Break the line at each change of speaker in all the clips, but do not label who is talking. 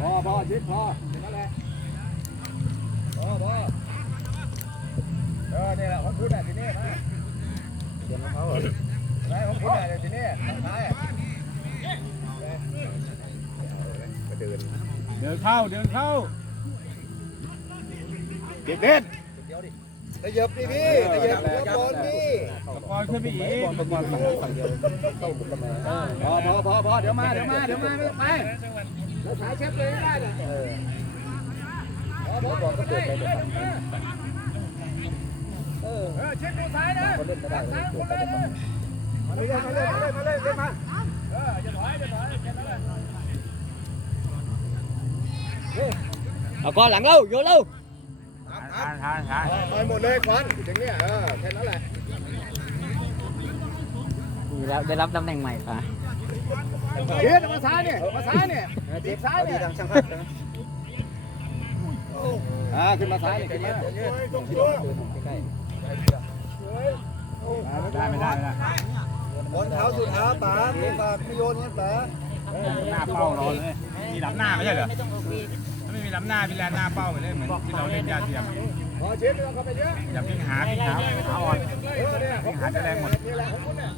พอพอชิดพอนั่นแหละพอพอเออนี่แหละของคุณอะทีนี้มาเดี๋ยวเขาไหนของคุณอะเดี๋ยวทีนี้ทางซ้ายอะเดิน
เดินเข้าเดินเข้า
เด็กเด็ด ขยับดิพี่ขยับหัวบอลพี่
ตะกอนขึ้นไปอีกตะกอน
พอพอพอพอเดี๋ยวมาเดี๋ยวมาเดี๋ยวมาไปแล้วสายเช็คเลยได้เลยพอพอบอกก็เปิดไปเดี๋ยวเออเช็คดูซ้ายนะคนเล่นไม่ได้ซ้ายคนเลยมาเลยมาเลยมาเลยมาเลยเล่นมาเอออย่าถอยอย่าถอยแค่นั้นแหละ
เอาก้อนหลังเร็วโยนเร็ว
ทานทานทาน
ไปหมดเลยควันอย่างเนี้ยเออแค่นั้นแหละ
ดีแล้วได้รับตำแหน่งใหม่ค่ะ
เดี๋ยวมาซ้ายเนี่ยมาซ้ายเนี่ยจีบซ้ายเนี่ยอ่าขึ้นมาซ้ายนี่ขึ้นมา
ได้ไม่ได้ไม่ได้
บอลเท้าสุดเท้าป๋าพี่ฝากไม่โยนเงี้ยป๋า
หน้าเป้ารอเลยมีลำหน้าไม่ใช่เหรอถ้าไม่มี ลำหน้าพี่แลนหน้าเป้าไปเลยเหมือนที่เราเล่นยาเทียม
พอเช็ดไม่ต้องเข้าไปเยอะ
อย่าพิงหาพิงหาขาอ่อน
เออเนี่ยของคุณเนี่ยนี่แหละของคุณเนี่ย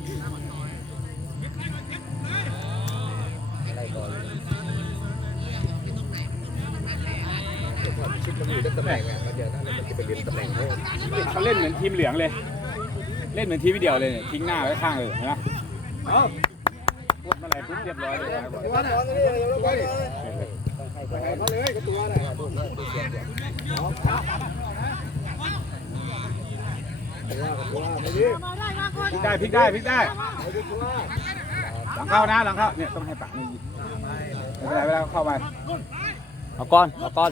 ชิดมันอยู่ตำแหาจะไปเรียนตำแหน่งเขา
เล่นเหมือนทีมเหลืองเลย เล่นเหมือนทีมเดียวเลยทิ้งหน้าไว้ข้างเลยนไหม
เอา
พูดเมื่อไหร่ปุ๊บเรียบร้อยเลย
ตัวน่ะตัวเลยเราเลยก็ตัวน่ะตัวไม่ดี
พลิกได้พลิกได้พลิกได้หลังเข้านะหลังเข้าเนี่ยต้องให้ปากนี่ไม่เป็นไรเวลาเข้าไป
เอาก้อนเอาก้อน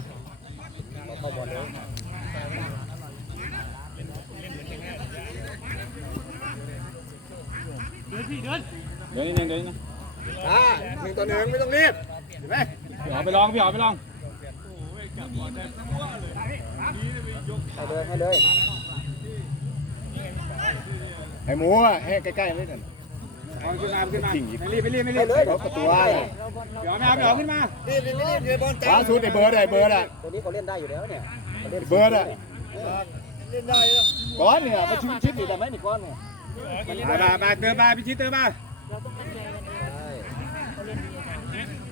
เดี๋ยวนิดนึงเดี๋ยวนิดนึง
อ่าหนึ่งต่อหนึ่งไม่ต้องรีบเห็นไหม
พี่อ๋อไปลองพี่อ๋อไปลอง
ให้เลยให้เลยไอ้หมูอะให้ใกล้ๆนิดหนึ่ง
เอาขึ้นมาขึ้นมาไม่รีบไม่รีบไม่รี
ให้
บ
เลยเขาประตูไอ้
พี่อ๋อไม่เอาพี่อ๋อขึ้นมา
รีบรีบรีบเดี๋ยวบอลจ้าสุดไอ้เบิร์ดไอ้เบิร์ดอะ
ตัวนี้เขาเล่นได้อยู่แล้วเนี่ย
เบิร์ดอะเล่นได้ก้อนเนี่ยมาชิมชิดอยู่แต่ไม่นี่ก้อนเนี่ย
มามามาเติมมาพี่ชิดเติมมา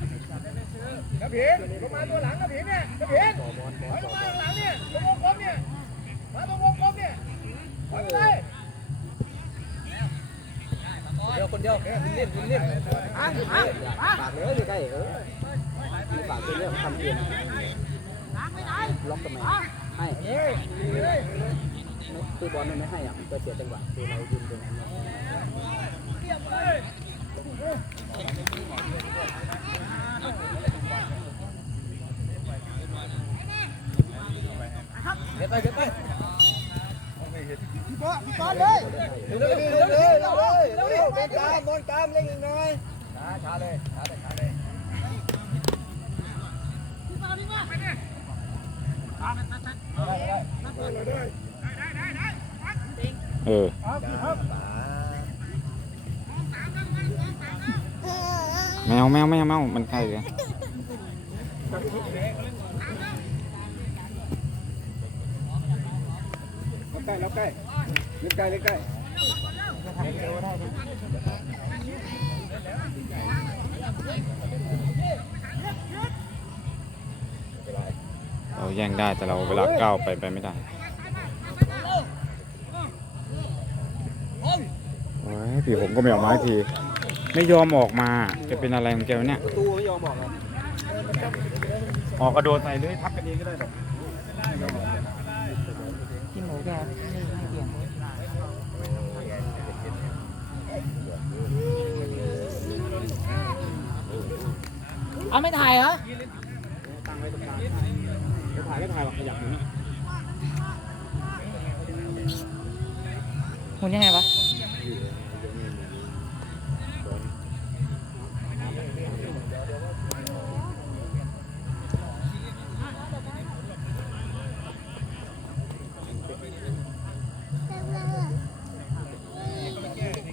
กระ
ผินลงมาตัวหลังกระผินเนี่ยกระผินถอยลงมาหลังเนี่ยตรงวงกลมเนี่ยมาตรงวงกลมเนี่ยถอยไปเลย
เดียวคนเดียวคุณเล่นคุณเล่นปากเลยอยู่ใกล้เออปากตัวเนี้ยทำเองล็อกทำไมให้คือบอลมันไม่ให้อะจะเสียจังหวะคือเรายืนตรงนั้น
เดี๋ยวไปเดี๋ยวไปพี่ก้อนพี่ก้อนเลยเร็วเร็วเร็วเร็วเร็วเร็วบอลกลางบอลกลางเล่นอีกหน่อยช้าช้าเลยช้าเลยช้าเลย
เออ แมวแมวแมวแมวมันใกล้เลย
ใกล้แล้วใกล้เล่นใกล้เล่นใกล้
เราแย่งได้แต่เราเวลาก้าวไปไปไม่ได้โอ้ยพี่ผมก็ไม่ออกมาสักที ไม่ยอมออกมาจะเป็นอะไรของแกวะเนี่ย
ประตูไม่ยอมบอกเลย
ออกกระโดดใส่เลยทับกันเองก็ได้หรอก
กินหมูแกไม่ไม่เกี่ยงเอาไม่ถ่ายเหรอ
ตั้งไว้ตรงกลาง
ถ่ายา
ยก็ถ่ายแบบขยับอยู่นะ
หมุนยังไงวะ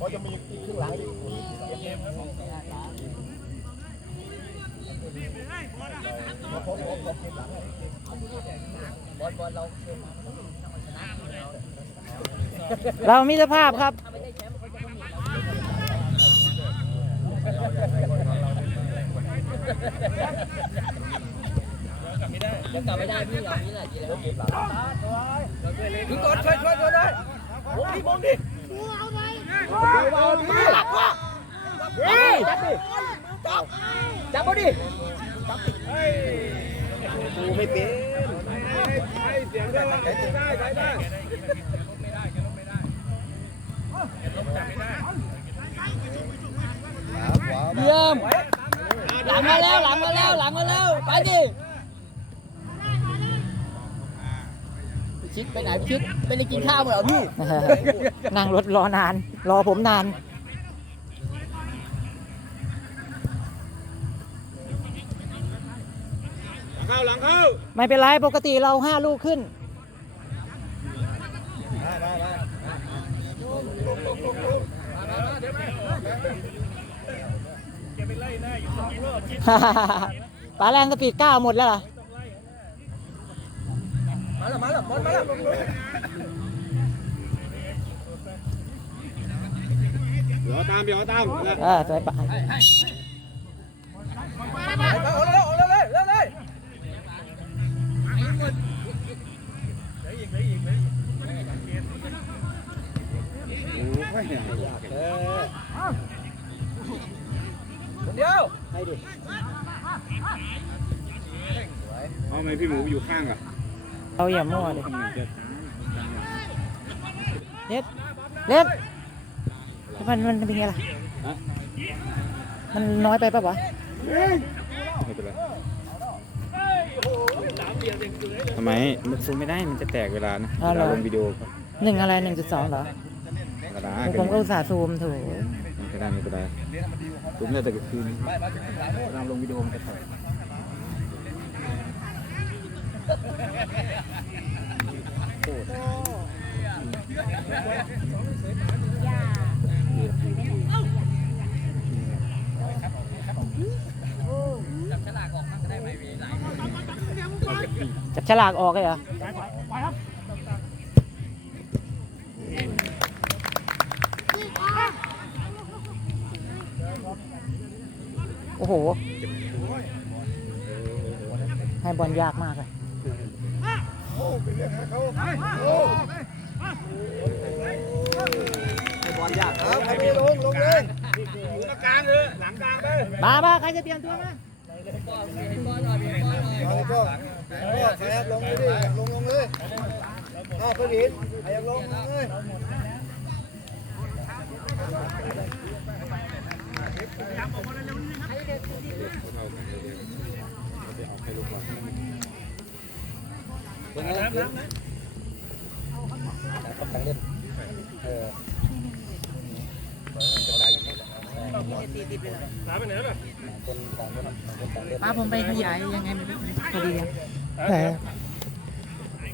เขาจะมีครึ่งหลังอลบอลเรา
มิตรภาพครับ
ยังกลับไม่ได้พี่เอานี้แหละทีแล้ว
ถึงก่อนช่วยช่วยช่วยได้มงดิมงดิเอาดิ หลักว่ะ
จับดิจับจับเอาดิ
กูไม่เป็น
เสียงได้ได้ได้ได้
เยี่ยมหลังมาแล้วหลังมาแล้วหลังมาแล้วไปดิ ชิดไปไหนพี่ชิดไม่ได้กินข้าวเหรอพี่
นั่งรถรอนาน รอผมนาน
หลังเข้าหลังเข้า
ไม่เป็นไรปกติเราห้าลูกขึ้น
มามามา
ปลาแรงสปีดเก้าหมดแล้วเหรอ
มาแล้วมาแล้วบอลมาแล้ว
เดี๋ยวตามเดี๋ยวตามนะ
เออสวยปะ
เอาเร็วเอาเร็วเลยเร็วเลย
โอ้ย
คนเดียว
ให้ดิ
เอาไหมพี่หมูอยู่ข้างอ่ะ
เราอย่ามั่วเลย
ทำไมจะ
เล็ดเล็ดมันมันเป็นไงล่ะ
ฮะ
มันน้อยไปปะวะ
ไม่เป็นไรทำไม มันซูมไม่ได้ มันจะแตกเวลานะ
อ้าวเหรอ
เวลาลงวิดีโอ
หนึ่งอะไรหนึ่งจุดสองเหรอ
กระดาษ
ผมก็อุตส่าห์ซูมถูก
มันก็ได้ไม่เป็นไรซูมได้แต่กลางคืนเวลาลงวิดีโอมันจะแตก
จับฉลากออกเลยเหรอ
บอลยาก
เอาใครไม่ลงลงเลย
กลางเลยหลังกลางไป
มามาใครจะเตรียมตัวมา
เอาก็ก็แคบลงเลยดิลงลงเลยอ้าวเพื่อนหินใครยังลงลงเลย
ตรงนั้นน้ำน้ำนะต้องเล่นเออ
หานล่ะ
ค นต่างคนต่างคนต่างเล่น
ป้าผมไปขยายยังไงไม่รู้พอดีอะ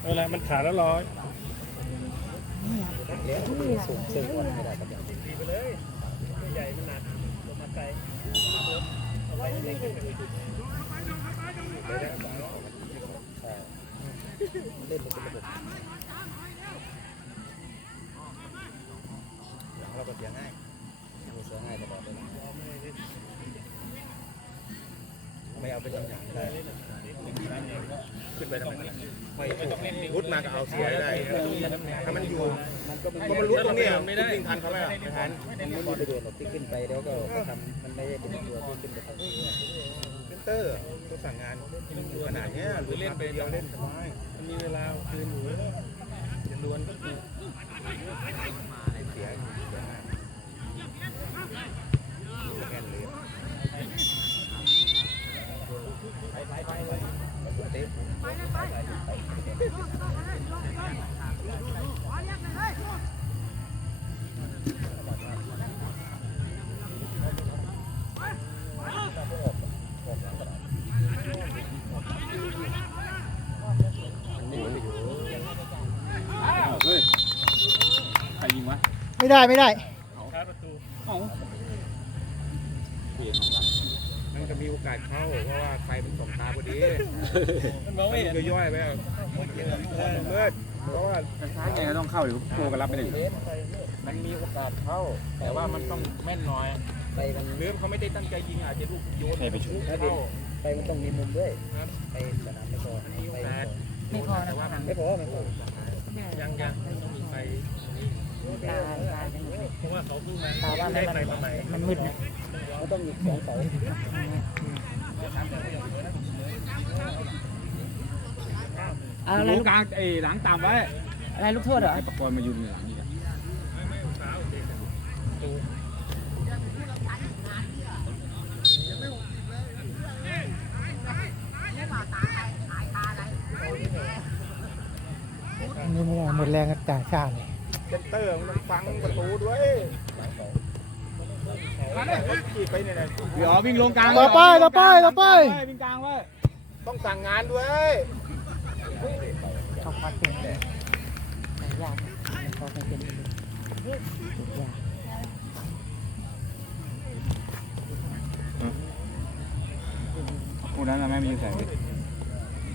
เวลามันขาดแล้วร้อย
เลี้ยงสูงเชิงคนไม่ได้ครับเลยใหญ่มันเป็ เล่นระบบ
เราก็เสียง่าย
มีเสือง่ายตลอดเลย
ไม่เอาเป็นลำอย่างได้ขึ้นไปทำไมไม่รุดมาก็เอาเสียได้ ถ้ามันอยู่ก็มันรุดตรงนี้ไม่ได้ทันเขาไหมล่ะไม่ทัน
มันไม่มีประโยชน์หรอกที่ขึ้นไปแล้วก็ทำมันไม่ได้เป็นตัวที่ขึ้นไปทำ เอง
เซ็นเตอร์ต้องสั่งงานขนาดเนี้ยหรือเล่นไปเดียวเล่นสบายมีเวลาคืนอยู่จะล้วนก็คือเสียเสียงายแค่เลยไปไปไป
อ้
ไม่ได้ไม่ได้
เอ้า
มันจะมีโอกาสเข้าเพราะว่าไฟมันส่องตาพอดีมันมองไม่เห็นย่อยๆไปอะมันมืดเพราะว่า
ช้าไงก็ต้องเข้าเดี๋ยวโกกันรับไม่ได้อยู่
มันมีโอกาสเข้า แต่ว่ามันต้องแม่นน้อย
ไปมัน
หรือเขาไม่ได้ตั้งใจยิงอาจจะลูกโยน
ใครไปช่วย
เข้า
ไปมันต้องมีมุมด้วยไปสนามไม่พอ
มีโอกาส
ไม่พอนะ
แต่ว่ามัน
ไม่พอไม่พอ
ยังยังต้องมีไฟ
ตาตา
เพราะว่าเขาเพิ่งมา
ตาว่า
ได้
มัน
ไฟมาใหม่
มันมืดนะ
มันต้องมีสองเสา
เอาอะไร
ลูก
ก
ลางไอ้หลังตามไว้
อะไรลูกโทษเหรอ
ให้ปะกรณ์มายืนหลังนี่กัน
นี่หมดแรงกับจ่าชาเลย
เซนเตอร์มันต้องฟังประตูด้วยขี่ไปเนี่ยนะ
เดี๋ยววิ่งลงกลาง
ต่อไปต่อไปต่อไป
วิ่งกลางไว้
ต้องสั่งงานด้วย
ออกมาเป็นแต่ยากพอเป็นเป็นยาก
คู่นั้นน่ะแม่ไม่ยืนใส่ดิ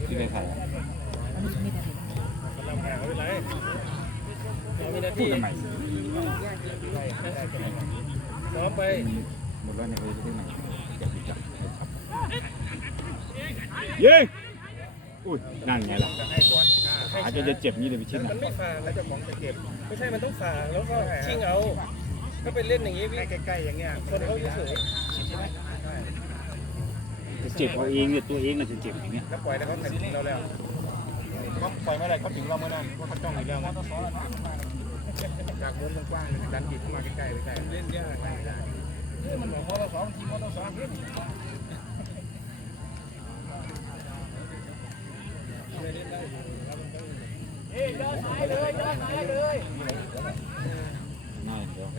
ที่ได้ใส่
อันนี้ไม่ได้
เราห
พูด
ที่
ทำไม
ซ้อมไป
หมดแล้วเนี่ยไปที่ไหนเก็บจับยิงอุ้ยนั่นไงล่ะ
ให้บอล
อาจจะจะเจ็บนี่เลยไปชิ้น
มั
น่ะ
นไม่ฟางแล้วจะมองจะเก็บไม่ใช่มันต้องฟางแล้วก็ชิงเอาถ้าเป็นเล่นอย่างนี้วิ่งใกล้ๆอย่างเงี้ยคนเขาเฉย
จะเจ็บเอาเองเนี่ยตัวเองน่ะจะเจ็บอย่างเงี้ย
ๆแล้วปล่อยแล้วเขาแข่งเราแล้ว เขาปล่อยเมื่อไหร่เขาถึงเราเมื่อนั้นเพราะเขาจ้องอยู่แล้วจากมุมกว้างๆดันบิดเข้ามาใกล้ๆไปใกล้เล่นยากมันบอกพอเราสองทีมเราสองเล่น
ง่ายเดี๋ยว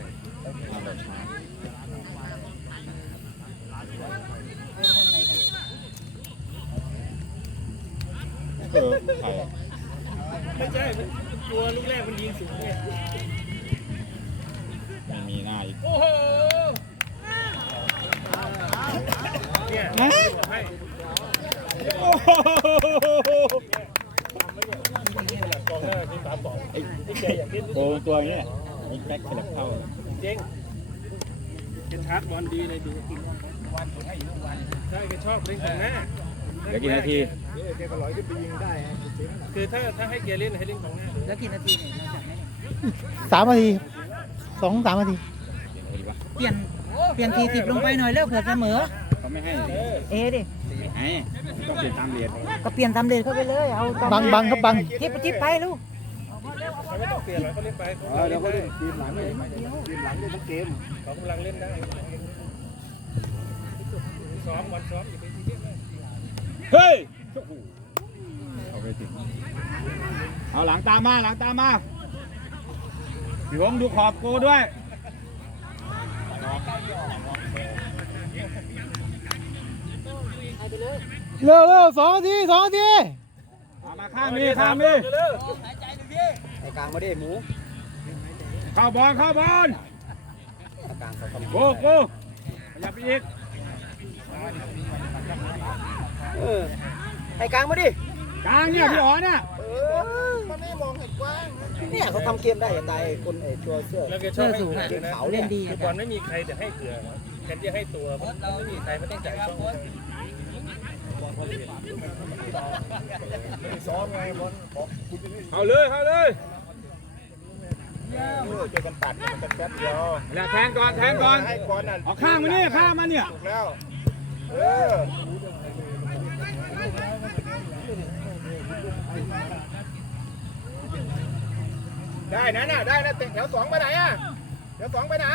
ทำแบบช้า เออใครอะ
ไม่ใช่มันตัวลูกแรกมันยิงสูงไง
ไม่มีหน้าอีก
โอ้โหเนี่ยให้
โอ้โห
กองหน้าที่สามสองไอ้ที่แกอยากเล่น
โกงตัวเนี้ยยิงแบ็คขนาดเข้า
เจ๊งแกชาร์จบอลดีเลยดูวันผลให้อยู่วันใช่แกชอบเล่นของหน้า
เหลือกี่นาที
แกก็ร้อยขึ้นไปยิงได้คือถ้าถ้าให้แกเล่นให้เล่นของหน้า
แล้วกี่นาทีเนี่ยเราจับไหม
สามนาทีสองสามนาที
เปลี่ยนเปลี่ยนทีสิบลงไปหน่อยแล้วเผื่อเสมอ
เขาไม่ให้
เอะดิ
ไม่ให้ต้องเปลี่ยนตามเหรียญ
ก็เปลี่ยนตามเดชเข้าไปเลยเอาตาม
บังบังครับบัง
ทิปทิปไปลูก
เขาไม่ต้องเปลี่ยนหรอกเขาเล่นไป
เดี๋ยวเขาเล่นทีมหลังเลย
ทีมหลังเล่นทั้งเกมเขากำลังเล่นได้ซ้อมวันซ้อมอย่าไปซี เรียสเลย
เฮ้ยเอาไปถึงเอาหลังตามมาหลังตามมาพี่หงดูขอบโกด้วย
เร็วเร็วสองนาทีสองนาที
เอามาข้ามนี่ข้ามนี่
ไอ้กลางมาดิหมู
เข้าบอลเข้าบอล
ไอ้กลางเขาทำ
โกโกขยับไปอีก
เออไอ้กลางมาดิ
กลางเนี่ยพี่อ๋อเนี่ย
เออมันไม่มองเห็นกว้างเนี่ยเขาทำเกมได้อย่างไรคนไอ้ชัวเสื้อ
แล้วแกชอบให้เผื่อด้วยนะ
เขาเนี่ย
คือบอลไม่มีใครแต่ให้เผื่อแทนที่ให้ตัวมันไม่มีใครไม่ต้องจ่ายช่องซ้อมไงบอล
เอาเลยเอาเลย
เจอกันตัดมันจะแป๊บเดียว
แล้วแทงก่อนแทงก่อน
ให้ก่อนน่ะ
เอาข้างมานี่ข้างมาเนี่ย
ถูกแล้วเออ ได้นะน่ะได้นะเตะแถวสองไปไหนอะแถวสองไปไหน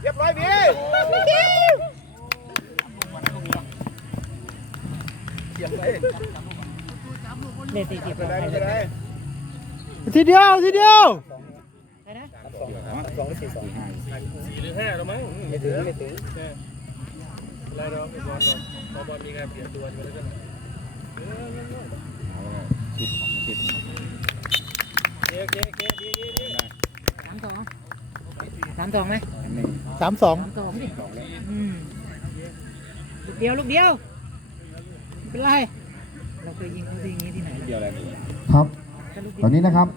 เรียบร้อยพี่
ขียนไป
เล่นสี่สิบ
ไม่ได้ไม่ได้
ทีเดียวทีเดียว
ใช่นะ
สองสองหรือสี่สอง
สี่หรือห้าแล้วมั้ง
ไม่ถึงไม่ถึง
ไรดอกบอลดอกพอบอลมีการเปลี่ยนตัวอยู่แล้วกัน
ชิดชิด
เก๊เก๊เก๊ดีดีดี
สามสองสามสองไหม
หนึ่ง
สามสอง
สามสองดิอืมลูกเดียวลูกเดียวไม่เป็นไรเราเคยยิงเขาทีอย่างนี้ที่ไหน
เดียวอะไร
ครับ ตอนนี้นะครับ